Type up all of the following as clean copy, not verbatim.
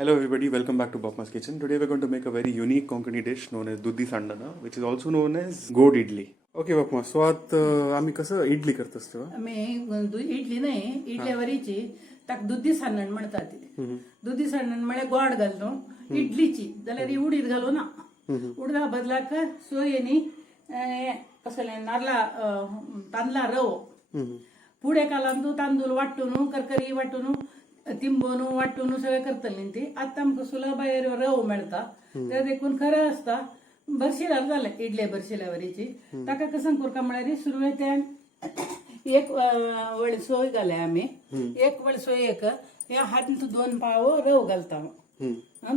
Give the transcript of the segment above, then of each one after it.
Hello everybody, welcome back to Bapma's Kitchen. Today we're going to make a very unique Konkani dish known as Dudhi Sandana, which is also known as goad idli. Okay Bapma, so आता आम्ही कसं इडली करत असतो? आम्ही इडली नाही इडल्यावरीची ताक दुधी सान्नण म्हणतात दुधी सान्नण म्हळे गोड घालतो इडलीची जाल्यार ही उडीद घालू ना उडदा बदलाक सोयेनी कसले नारळा तांदळा रवो पुढे कालान तू तांदूळ वाटून करकरी वाटून तिंबून वाटून सगळें करतली ती आतां आमकां सुलभ रवो मेळटा ते देखून खरें आसता बरशिल्यार जालें इडले बरशिल्यावरीची ताका कसां करता म्हळ्यार सुरवेत्यान एक वळ सोय घाले आमी एक वळ सोयेक ह्या हातीन 2 पाव रव घालता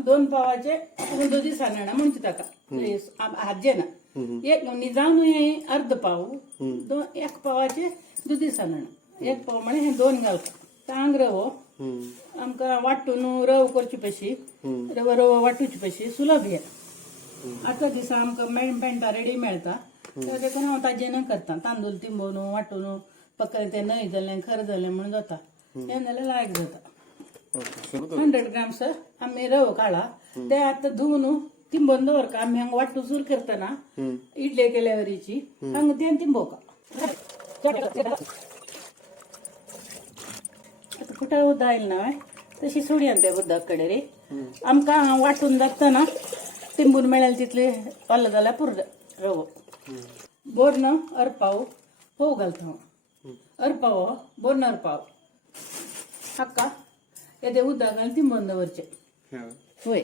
2 पावाचे दुधी सान्नणां म्हणची ताका हाजे ना एक निजावन हे अर्ध पाव 1 पावाचे दुधी सान्नणां 1 पाव म्हळ्यार हे 2 घालता तांग रवो आमकां वाटून रव करची पशी रव वाटूची पशी सुलभ हे आतां दिसा आमकां पेंटा रेडी मेळटा त्या देखून हांव ताजेन करता तांदूळ तिंबून वाटून पक्कन तें न्हय जालें खरें जालें म्हणून जाता हें जाल्यार लायक जाता 100 ग्राम्स आमी रव काडला ते आतां धुवन तिंबून दवरका आमी हांगा वाटूसूर करतना इडली केल्यावरीची हांगा तें तिंबोवका आतां कुठं उदक आयलें ना तशी सोडयान त्या उदक कडेन रे आमकां वाटून जातना तिंबून मेळ्ळें तितले पाल्ला जाल्यार पुरो रवो बोरन अर्पाव फोव घालता हांव अर्पाव बोरन अर्पाव हाका येदे उदक घालून तिंबून दवरचें होय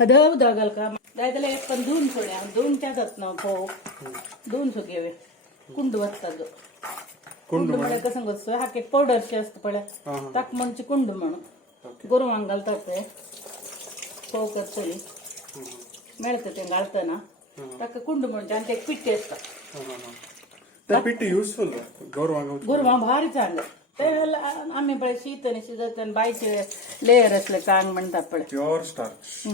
हद उदक घालका जाय जाल्यार एक पण धुवन सोड्या धुवन त्या जातना फोव धुवन सुके कुंड वचता जो कुंड म्हळ्यार कसं करता हाका एक पावडरशी आसता पळय ताका म्हणचे कुंड म्हणून गोरवांक घालतात ते फोव करतली मेळता तें घालतना ताका कुंड म्हणचे आनी ते पिट्टी आसता त्या पिट्टी युजफुल गोरवां भारी चांगले ते आमी पळय शीत आनी शिजत आनी बायचे लेयर असले कांग म्हणटात पळय प्युअर स्टार्च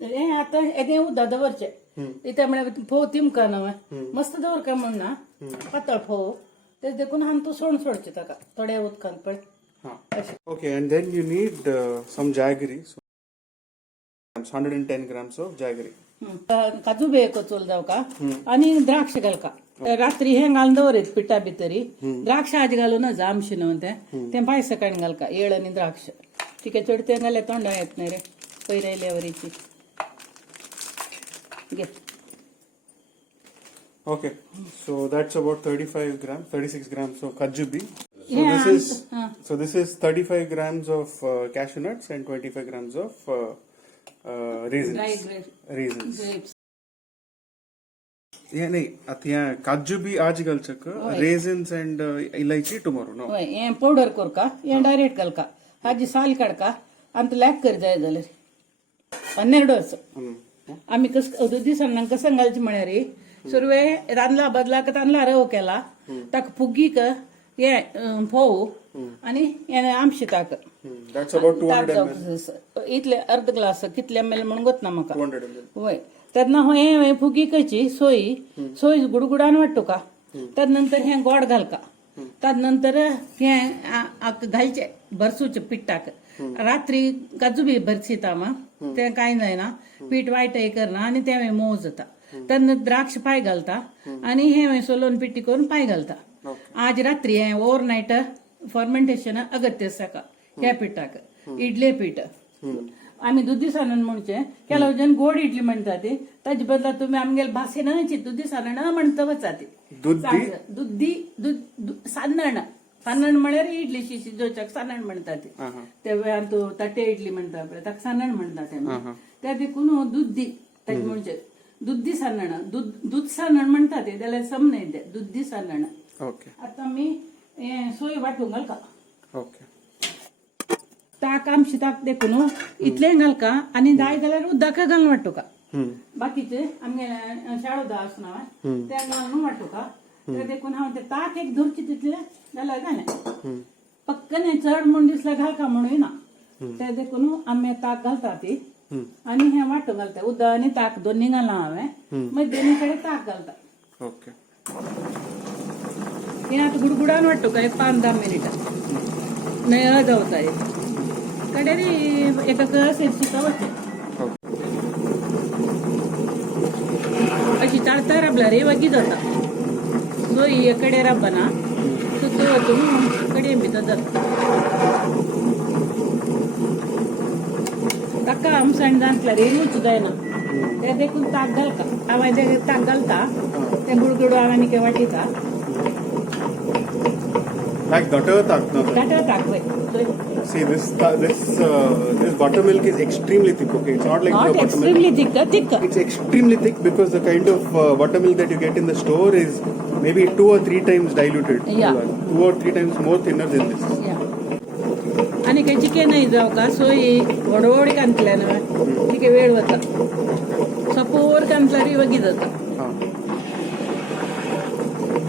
हे आतां येदें उदक दवरचें इथे म्हळ्यार फोव तिमका न्हय मस्त दवरका म्हणना पातळ फोव ते देखून हांव तूं सोडचें ताका थोड्या उदकांत पळय Okay, and then you need some jaggery. So 110 grams of jaggery. काजू बे कोचोल जावका आनी द्राक्ष घालका रात्री हे घालून दवरीत पिठा भितरी द्राक्ष आज घालून आमशी न्हू तें भायर सकाळी घालका येळ आनी द्राक्ष ठीक आहे चड तें घाल्यार तोंडा येत न्हय रे पयर आयल्यावरीची घे Okay, so that's about 36 grams of kajjubi. So this is 35 grams of cashew nuts and 25 grams of raisins. Raisins. Yeah, nahi. Athiya kajjubi aaj gal chaka. Raisins and ilaichi tomorrow. No. होय हे powder करका हे direct घालका हाजी साल काडका आनी लॅक कर जाय जाल्यार 12 वर्स आमी दुधी सान्नां कसं घालचें म्हळ्यार सुरवे रांदला बदलाक तांदळा रवो केला ताका फुगीक हे फोव आनी हे आमशी ताक That's about 200 ml. इतले अर्ध ग्लास कितले ml म्हणून गोत ना म्हाका 200 ml. होय तेन्ना हे फुगीकची सोय गुडगुडान वाटतो का तदनंतर हे गोड घालका तदनंतर हे घालचे भरसूचे पिठाक रात्री काजू बी भरसिता मग ते कांय जायना पीठ वायटय करना आनी ते मोव जाता तेन्ना द्राक्ष पाय घालता आनी हे सोलोन पिट्टी करून पाय घालता आज रात्री हे ओव्हरनायट फर्मेंटेशन अगत्य आसा ह्या पिठाक इडले पीठ आमी दुधी सान्नण म्हणचे केलो जण गोड इडली म्हणटा ती ताजे बदला तुमी आमगेले भाशेन दुधी सान्नण म्हणता वचा ती दुधी सान्नण सान्नण म्हळ्यार इडलीशी शिजोवच्याक सान्नण म्हणटा ती ते वेळार तूं तट्टे इडली म्हणटा पळय ताका सान्नण म्हणटा ते देखून दुधी ताजे म्हणजे दुधी सान्नण दूध सान्नण म्हणटा ते जाल्यार समन्हय ते दुधी सान्नण आता आमी सोय वाटूंक घालका ताक आमची ताक देखून इतले घालका आनी जाय जाल्यार उदक घालून वाटूका बाकीचे आमगे शाळो दा आसना ते घालून वाटूका ते देखून हांव ते ताक एक धरची तितले जाल्यार घालें पक्कन हे चड म्हूण दिसल्यार घालका म्हणून ना ते देखून आमी ताक घालता ती आनी हे वाटूंक घालता उदक आनी ताक दोन्ही घाला हांवें मागीर दोन्ही कडेन ताक घालता हे आतां गुडगुडान वाटूका एक 5-10 मिनिटां नळ जावता कडेरी एका कळसेची कवचे अशी ताळता रबला रे वगी जाता सो ही कडे रब्बाना सुतवतून कडे भितर जाता ताका आमसाण जातल्या रे रूच जायना ते देखून ताक घालता आवाज ताक घालता ते गुडगुडू आवानी के वाटीता Like butter tak, no? घाटा ताक वय See, this buttermilk is extremely thick, okay? It's not like not the buttermilk. Extremely thick It's extremely thick because the kind of buttermilk that you get in the store is maybe 2 or 3 times diluted. Yeah. 2 or 3 times more thinner than this. आणि काही चिके नाही जाऊ का सोयी वडवड कांतल्या ना तिके वेळ होता सपोर कांतला री वगी जाता हाँ.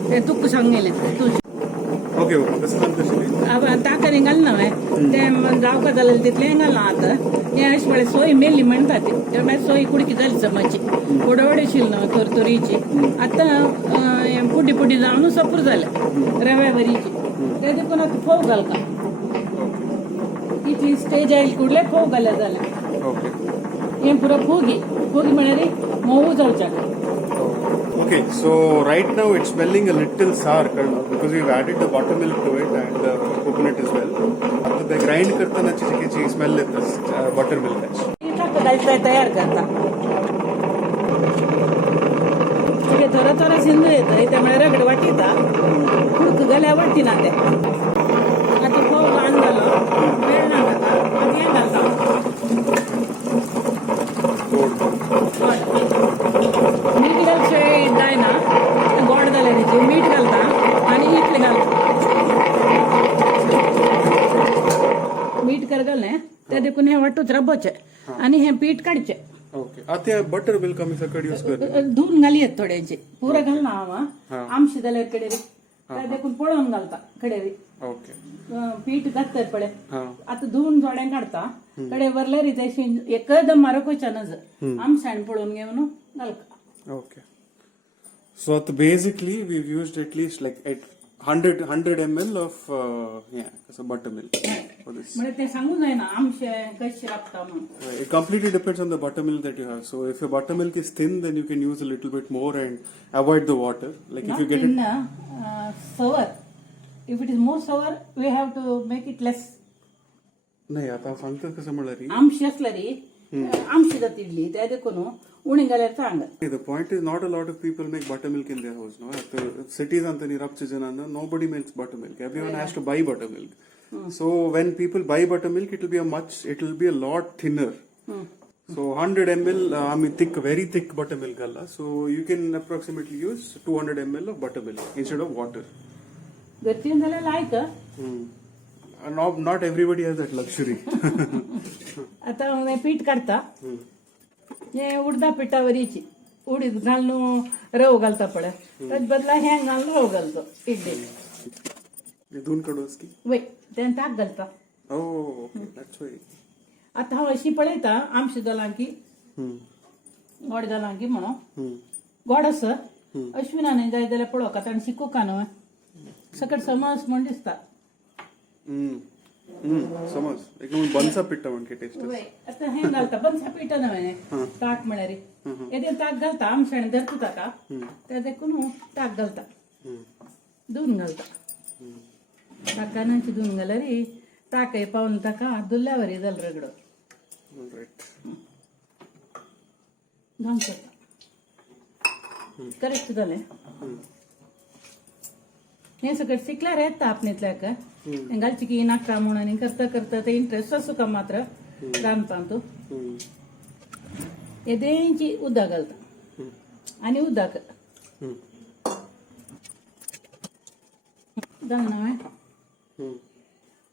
ते तुक सांगेले तू Okay, okay. This is unfortunately. ताकरी घालना ते जाऊ का जालें तितले घालना आता हे अशें म्हळ्यार सोय मेल्ली म्हणटा ती ते मागीर सोय कुडकी जाली चमची वडवड शिलना तोरतोरीची आतां पुड्डी पुड्डी जावन सपूर जाल्या रव्या वरीची ते देखून आतां फोव घालता इतली स्टेज आयली कुडले फोव घाल्या जाल्या Okay. हें पुरो फोगी फोगी म्हळ्यार mauve जावच्या Okay, so right now it's smelling a little sour because we've added the buttermilk to it and the coconut as well. After the grind करताना चिची smell येतं buttermilk. तयार करता तिथे थोडा थोडा सिंधू येतं त्यामुळे रगड वाटीता खुडक गल्या वाटी ना ते आता फोव घालून झालं वेळ ना घालता आता हे घालता मीठ घालचे जाय ना गोड जाल्याची मीठ घालता आणि इतले घालता मीठ कर घालणे ते देखून हे वाटूच रबोचे आणि हे पीठ काढचे Okay. आता buttermilk आम्ही सकाळी यूज करतो. धुवून घालियेत थोड्यांचे पुरं घाल ना हांव आमशी जाल्यार कडेरी ते देखून पळोवन घालता कडेरी Okay. पीठ घालतात पळे हाँ. आता धुवून थोड्यांक काढता कडे वरल्यार इथे एकदम मारकोच्या नजर आमसाण पळोवन घेवन घालता Okay. So basically we've used at least like 100 ml of buttermilk for this. म्हणजे ते सांगून जायना आमशे कशी लागता म्हणून It completely depends on the buttermilk that you have. So if your buttermilk is thin, then you can use a little bit more and avoid the water. Like if you get it. sour. If it is more sour, we have to make it less. नाही आता सांगतात कसं म्हणलं आमशी असला रे आमशी जातिडली त्या देखून उणी घाल्यार चांगलं The point is not a lot of people make buttermilk in their house. No, at the cities and the Nirap Chijanana, nobody makes buttermilk. Everyone has to buy buttermilk. So when people buy buttermilk, it will be a lot thinner. So 100 ml, I mean very thick buttermilk gala. So you can approximately use 200 ml of buttermilk instead of water. घरची झाल्या लायक Not everybody has that luxury. आता पीठ काढता हे उडदा पिठावरीची उडीद घालून रव घालता पडे त्याच बदला हे घालून रव घालतो इडली दोन कडूस की वय त्यान ताक घालता Oh, okay, that's why. आता हांव अशी पळयता आमची जालां की गोड जालां की म्हणून गोड आसा अश्विनाने जाय जाल्यार पळोवक आतां आनी शिकूं का न्हय सकट समज म्हण दिसता समज एकदम बनसा पिट्टा म्हणके टेस्ट वय आता हे घालता बनसा पिठ न्हय ताक म्हळ्यार येदे ताक घालता आमशाण धरता ताका त्या देखून ताक घालता धुवन घालता ताकानाची धुवन घाल्यार ताकय पावन ताका दुल्ल्या वरी जाल रगडो घाम करता करेक्ट जालें हे सगळं शिकल्यार येता आपणेतल्याक घालची की नाका म्हणून आनी करता करता ते इंटरेस्ट असो का मात्र रांदता तूं येदेंची उदक घालता आनी उदक जालना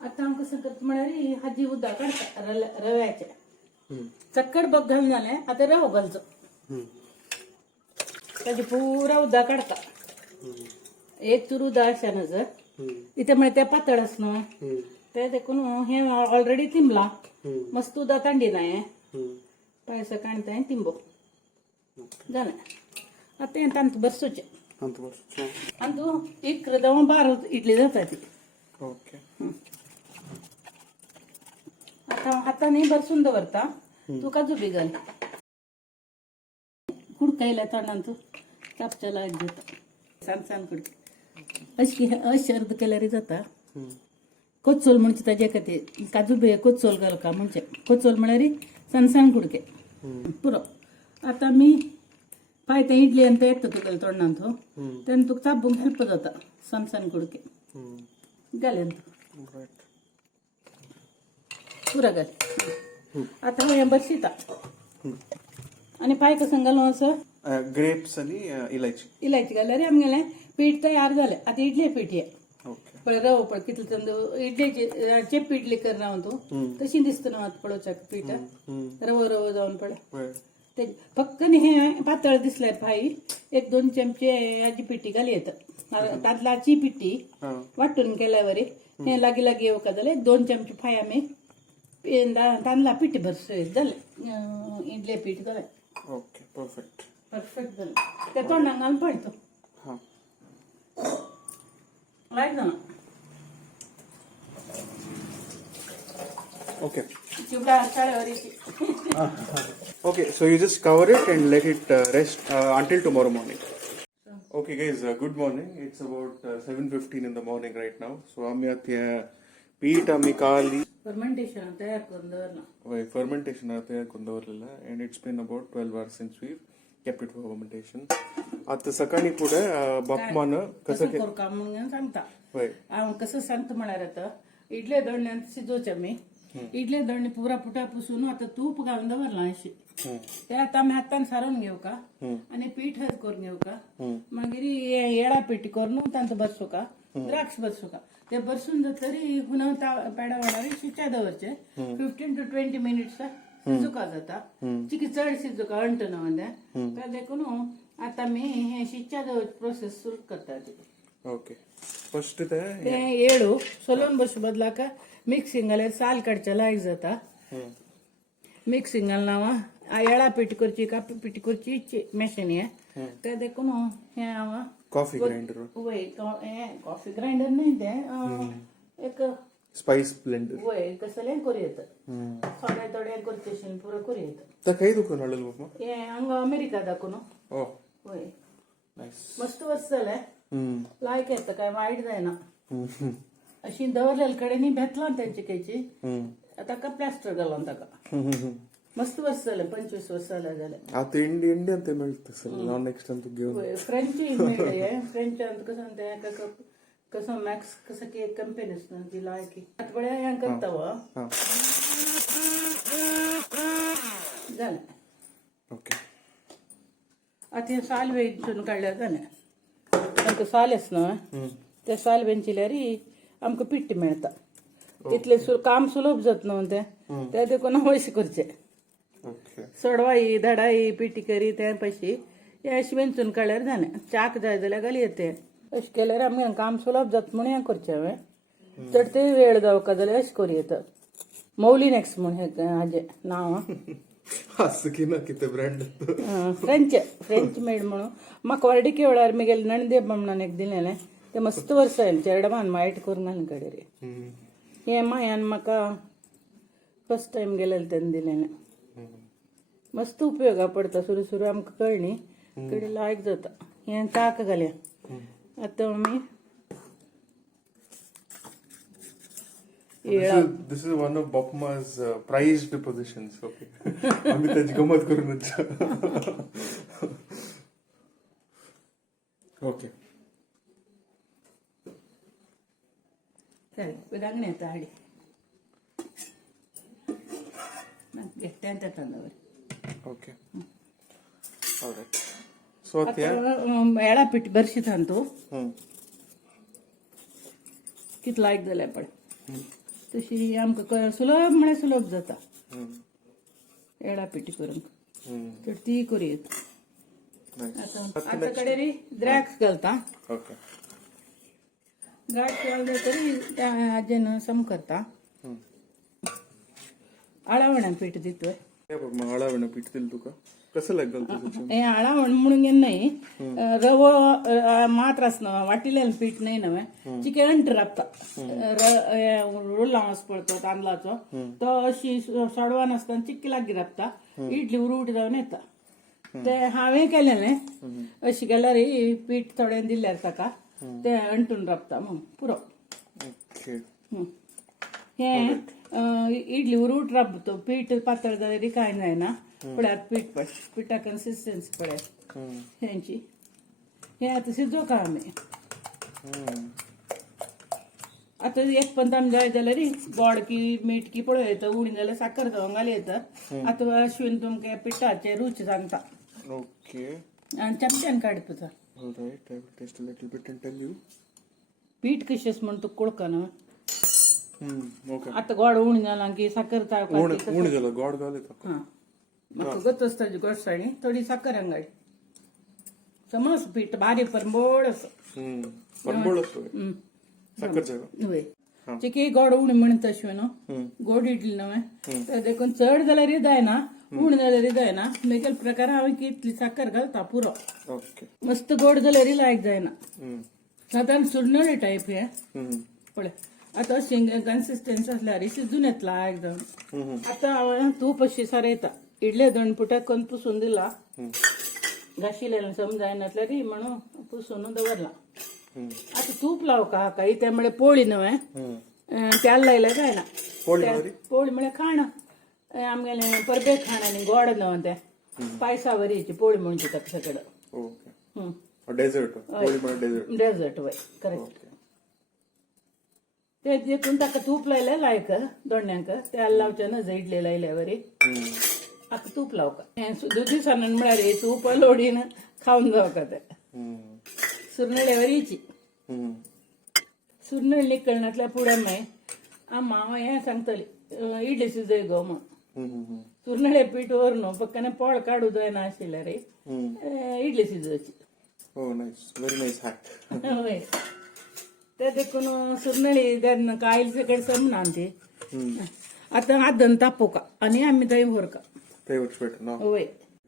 आता हांव कसं करता म्हळ्यार हाजी उदक काडटा रव्याचे चक्कड बग घालून जालें आतां रवो घालचो ताजे पुरा उदक काडटा एक चुरू दाळशान जर इथे म्हळ्यार ते पातळ आसना ते देखून हे ऑलरेडी तिंबला मस्त उदक तांडीना हें पायस काणता हें तिंबो जालें आतां हें तांत बसोचें आनी तूं एक बार इडली जाता ती ओके हाताने बरसून दवरता तू काजू बी घाल कुडकायला तोंडान तू कापच्या लाग जाता सांग कुडके अशी अर्ध केल्यारी जाता कोचोल म्हणजे ताजे का ते काजू बी कोचोल घाल का म्हणजे कोचोल म्हळ्यार सण कुडके पुरो आता मी पाय ते इडली ಅಂತ येतं तुगेल तोंडान तू तेन्ना तुका चाबूंक हेल्प जाता सण कुडके घालेन तू पुरा घाल आता हें बरशिता आणि पाय कसं घालूं असं ग्रेप्स आणि इलायची घाल्यार आमगेलें पीठ तयार जालें आता इडली पीठ हे ओके पळय रवो पळय कितले तंदू इडलीची चेप इडली करना हांव तूं तशी दिसता न्हू आतां पळोवच्याक पीठ रवो जावन पळय ते फक्त हे पातळ दिसल्यार पायी 1-2 चमचे याची पिठी घाली येतं तांदळाची पिठी वाटून केल्या वरी हे लागी येवं का जाल्यार 1-2 चमचे पाय आमी तांदळा पिठी भरसय जालें इडली पीठ जालें ओके परफेक्ट जालें ते तोंडाक घालून पळय तूं हां लायक जाणा okay chivda शाळेवरीची okay so you just cover it and let it rest until tomorrow morning. Okay guys, good morning. It's about 7:15 in the morning right now. So आम्ही आता पीठ आम्ही काली फर्मेंटेशन तयार करून दवरला fermentation तयार करून दवरलेला and it's been about 12 hours since we've kept it for fermentation. आता सकाळी पुढे बापमान कसं करू का म्हणून सांगता होय हांव कसं सांगता म्हळ्यार आता इडले दोडण्यान शिजोवचे आमी इडले दोडणे पुरा पुटा पुसून आता तूप घालून दवरला अशी ते आता आमी हातान सारून घेऊ का आणि पीठ हज करून घेऊ का मागीर येळा पेटी करून तांचो बरसू का द्राक्ष बरसू का ते बरसून तरी हुन पेडा वाडार शिच्या दवरचे 15 to 20 मिनिट्स शिजुका जाता चिकी चड शिजुका अंट न्हू ते देखून आता मी हे शिच्या दवर प्रोसेस सुरू करता ओके फर्स्ट ते ಏಳು ಸೊಲೋನ್ ಬಸ್ ಬದಲಾಕ ಮಿಕ್ಸಿಂಗ್ ಅಲ್ಲಿ ಸಾಲ್ ಕಡ್ಚಲ ಆಯ್ತದ ಮಿಕ್ಸಿಂಗ್ ಅಲ್ಲಿ ನಾವು ಆ ಎಳಾ ಪಿಟ್ಟಿ ಕುರ್ಚಿ ಕಾಫಿ ಪಿಟ್ಟಿ ಕುರ್ಚಿ ಇಚ್ಚಿ ಮೆಷಿನ್ ते देखो ना हे आवा कॉफी ग्राइंडर वही कॉफी ग्राइंडर नहीं दे एक स्पाइस ब्लेंडर वही कसले करूयेत थोडे थोडे करचेशन पुरो करूयेत तर काही दुकान आलेलं बाबा हे हांग अमेरिका दाखवून ओ वही नाइस मस्त वर्ष जाले लायक येतं काय वाईट जायना अशी दवरलेल्या कडेनी भेटला त्यांची कायची आता का प्लास्टर घालून ताका मस्त वर्ष जाले 25 वर्ष जाले आता इंडियन ते मिळतं सर नॉन नेक्स्ट ते घेऊन फ्रेंच मिळले फ्रेंच कसं ते कसं मॅक्स कसं की कंपनी असतं ती लायकी आठवड्या या करता झालं ओके आता साल वेचून काढल्या जाल्या आमकां साल आसना त्या साल वेंचिल्यार आमकां पिट्टी मेळटा तितले काम सुलभ जात न्हू ते देखून अशें करचें सोडवाई धाडाई पिट्टी करी ते पयशी हे अशें वेंचून काडल्यार जालें चाक जाय जाल्यार घाली येते अशें केल्यार आमगे काम सुलभ जाता म्हूण हें करचें हांवें चड ते वेळ जावका जाल्यार अशें करूं येता मौलिनेक्स म्हूण हें हाजें नांव असं की ना किती ब्रँड फ्रेंच मेड म्हणून म्हाका वार्डिके वेळार म्हगेले नणंदे बामणान एक दिलेलें ते मस्त वर्स जालें चेडमान मायट करून घालून कडे रे हें मायान म्हाका फर्स्ट टायम गेलेलें तेन्ना दिलेलें मस्त उपयोगा पडटा सुरू सुरू आमकां कळनी कडेन लायक जाता हें चाक घाल्या आतां आमी This is one of Bapma's prized positions. Okay. आम्ही त्याची गमत करूनच ओके ಸರಿ ಉದಾಹರಣೆ ಆಯ್ತಾ ಹಾಡಿ ಎಷ್ಟು ಅಂತ ತಂದವರು ಓಕೆ ಆಲ್ರೈಟ್ ಸೊ ಅತ್ಯ ಎಳ पिठ ಬರ್ಸಿತಂತು कितला लायक जालें पळय तशी आमकां सुलभ म्हळ्यार सुलभ जाता एडा पिठी करून तर ती करूयेत आता कडेन द्राक्ष घालता ओके द्राक्ष घालता तरी त्या हाजेन सम करता आळावण्या पीठ दितोय हे बघ मग अळावणं पीठ दिलं तुका कसं लागलं तुझं हे आळावण म्हणून घेन नाही रवो मात्र असणं वाटिलेलं पीठ नाही नव्हे चिके अंट राबता रोला पडतो तांदळाचो तो अशी सडवान असताना चिक्की लागी राबता इडली उरूट जावन येता ते हांवें केलेलें अशी केल्यार पीठ थोडें दिल्यार ताका ते अंटून राबता मग पुरो ओके हे इडली उरूट राबतो पीठ पातळ जाल्यार काय जायना पळयात पीठ पळय पिठा कन्सिस्टन्सी पळयात हेंची हे आतां शिजोवका आमी आतां एक पंताम जाय जाल्यार गोड की मीठ की पळय येता उणी जाल्यार साखर जावंक घाली येता आतां अश्विन तुमकां पिठाचे रुच सांगता ओके आनी चमच्यान काडपाचा all right I will test a little bit and tell you पीठ कशें म्हण तुका कळका न्हू ओके आतां गोड उणी जालां की साखर उणी झालं गोड घाल हां म्हाका गतच ताजी गोडसाणी थोडी साखर अंगाडी समज पीठ बारीक परबोड असो परबोड असो साखर जाय होय चिकी गोड उणी म्हणटा तशें न्हू गोड इडली न्हय तर देखून चड जाल्यार जायना उणी जाल्यार जायना मेगेल प्रकार हांवें कितली साखर घालता पुरो ओके मस्त गोड जाल्यार लायक जायना साधारण सुरनळी टायप हे पळय आतां अशी कन्सिस्टन्सी असल्यार शिजून येतला एकदम आतां हांवें तूप अशी सारयता इडले दणपुटाक करून पुसून दिला घाशिलेलें समजायनातल्यार म्हणून पुसून दवरला आतां तूप लावका हाका ते म्हळ्यार पोळी न्हय त्याला लायल्यार जायना पोळी म्हळ्यार खाण आमगेलें परबे खाण आनी गोड न्हय ते पायसावरीची पोळी म्हणची ताका सगळं ओके डेजर्ट डेजर्ट वय करेक्ट ते देखून ताका तूप लायल्यार लायक दोण्याक त्याला लावचे नज इडली लायल्या वरी आता तूप लावका दुधी सान्नान म्हळ्यार तूप लोडीन खावन जावका ते सुरनळ्या वरीची सुरनळी कळणातल्या पुढे मागीर हांव हें सांगतली इडली शिजय गो म्हण सुरनळे पीठ व्हरून फक्त पोळ काडू जायना आशिल्ल्यार idli शिजोवची Oh, nice. Very nice hack. होय ते देखून सुरनळी तेन्ना कायल सकट समना ती आतां आदन तापोवका आनी आमी थंय व्हरका थंय वचपेट ना होय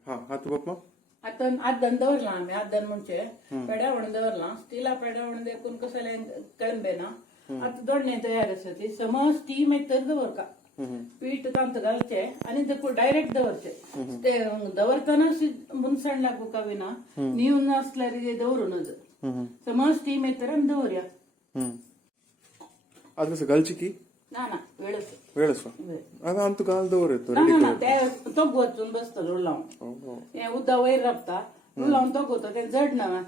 हां आतां बाप्पा आतां आदन दवरला आमी आदन म्हणजे पेड्या म्हणून दवरला स्टिला पेड्या म्हणून देखून कसले कळंबे ना आतां दोडणे तयार आसा ती समज स्टीम येत तर दवरका पीठ तांत घालचे आनी देखून डायरेक्ट दवरचे ते दवरतना मुनसण लागू का विना न्यून आसल्यार दवरूनच समज स्टीम येत तर दवरया आता कसं घालची की ना ना वेळ असो आता आमचं घाल दवर येतो ना ना ते तो वचून बसता रोड लावन हे उदक वयर राबता रोड लावन तो गोतो ते जड ना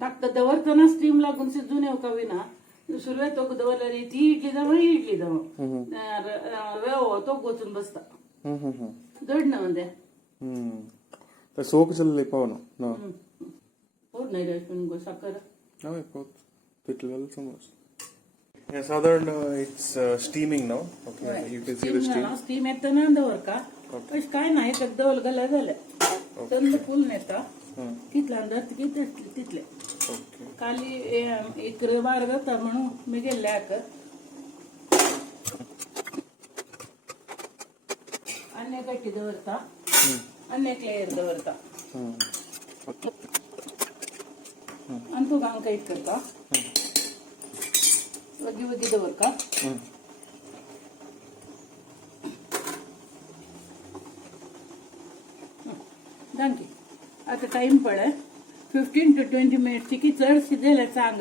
टाकता दवरतना स्टीम लागून शिजून येवका विना सुरवेत तो दवरल्यार ती इडली जावं ही इडली जावं रवो तो वचून बसता जड ना ते सोक चल्ले पावना ना पोट नाही रे गो साखर हय पोत पिठलं समज Yeah, Southern, it's steaming now. Okay, you can see the steam. Steam येतना दवरका अशें काय ना एक दवल घाल्या जालें थंड फुल नेता तितल्यान धरता तितले खाली एक बार जाता म्हणून मेगेल्ल्याक आनी गट्टी दवरता आनी एक लेयर दवरता आनी तूं गांव कांय करता वगी वगी दवरका दांकी आता टाइम पळय 15 to 20 minutes की चड शिजयलें सांग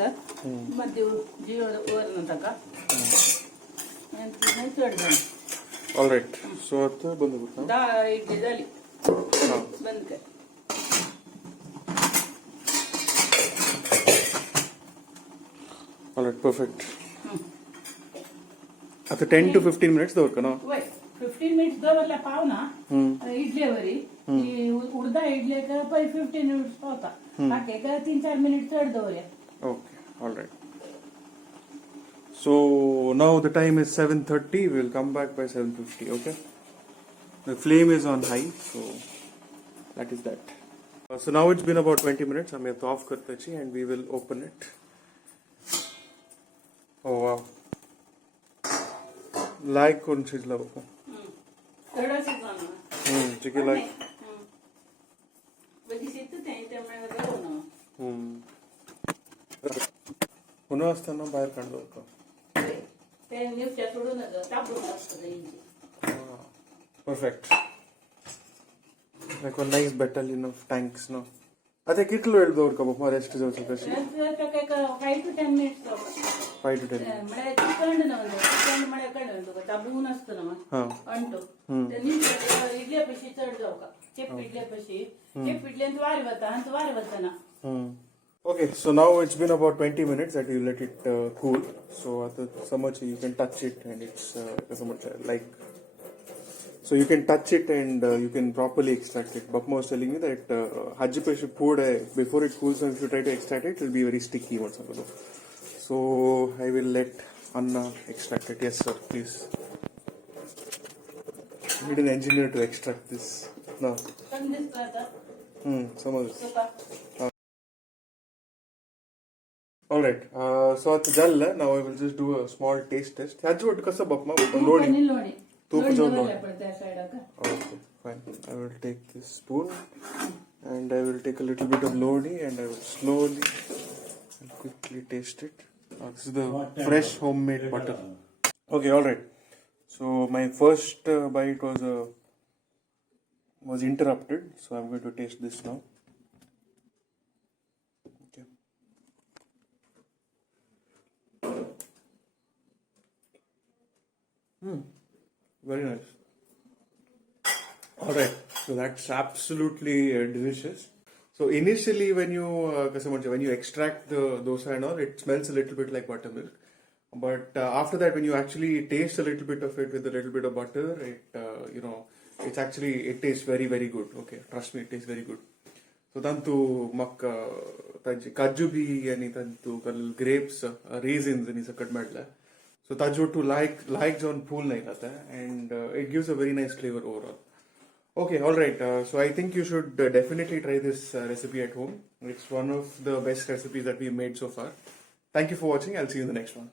मध्य जीव वर ताका चड जालें ऑलराइट सो आता बंद करता 10 इडली जाली बंद कर ऑलराइट परफेक्ट आता 10 to 15 minutes दवरका ना 15 minutes दवरल्या पावना इडलेवरी उडदा इडलेक 15 minutes पावता बाकी 3-4 minutes चड दवरया Okay, all right. So now the time is 7:30. We'll come back by 7:50. Okay. The flame is on high, so that is that. So now it's been about 20 minutes. I'm going to off kartachi and we will open it. Oh wow. Like on shizla bappa. थोड़ा शिजवाना chicken लायक बेगीच येतं ते त्यामुळे गरम ना पुन्हा असताना बाहेर काढलं होतं ते मिरच्या सोडून तापडून असतं दहीची perfect like a nice battalion of tanks no आता कितलो वेळ दवरका बाबा रेस्ट जावचो कशी 5 to 10 minutes 5 to 10 म्हळ्यार चिकन ना चिकन म्हळ्यार कळलं ताबडून असतं ना हा अंटो त्यांनी इडल्या पशी चढ जावका चेप इडल्या पशी चेप इडल्यान वार वता आणि वार वतना Okay, so now it's been about 20 minutes that you let it cool. So so much you can touch it and it's so much like so you can touch it and you can properly extract it. Bapma was telling me that Hajipesh food before it cools and if you try to extract it, it will be very sticky or something. So I will let Anna extract it. Yes, sir, please. You need an engineer to extract this. No. Some of this. Alright, so आता झालं now I will just do a small taste test. ह्याच वाट कसं बपमा लोणी तूप जाऊन लोणी Okay, fine. I will take this spoon and I will take a little bit of lodi and I will slowly and quickly taste it. This is the fresh homemade butter. Okay, alright. So my first bite was interrupted, so I'm going to taste this now. Okay. Very nice. Alright, so that's absolutely delicious. So initially when you extract the dosa and all, it smells a little bit like buttermilk. But after that, when you actually taste a little bit of it with a little bit of butter, it tastes very, very good. Okay, trust me, it tastes very good. So tantu makka kaju bhi ani tantu grapes, raisins ani sakat madla. So ताजो to like जाऊन फूल नहीं खाता है and it gives a very nice flavor overall. Okay, all right. So I think you should definitely try this recipe at home. It's one of the best recipes that we've made so far. Thank you for watching. I'll see you in the next one.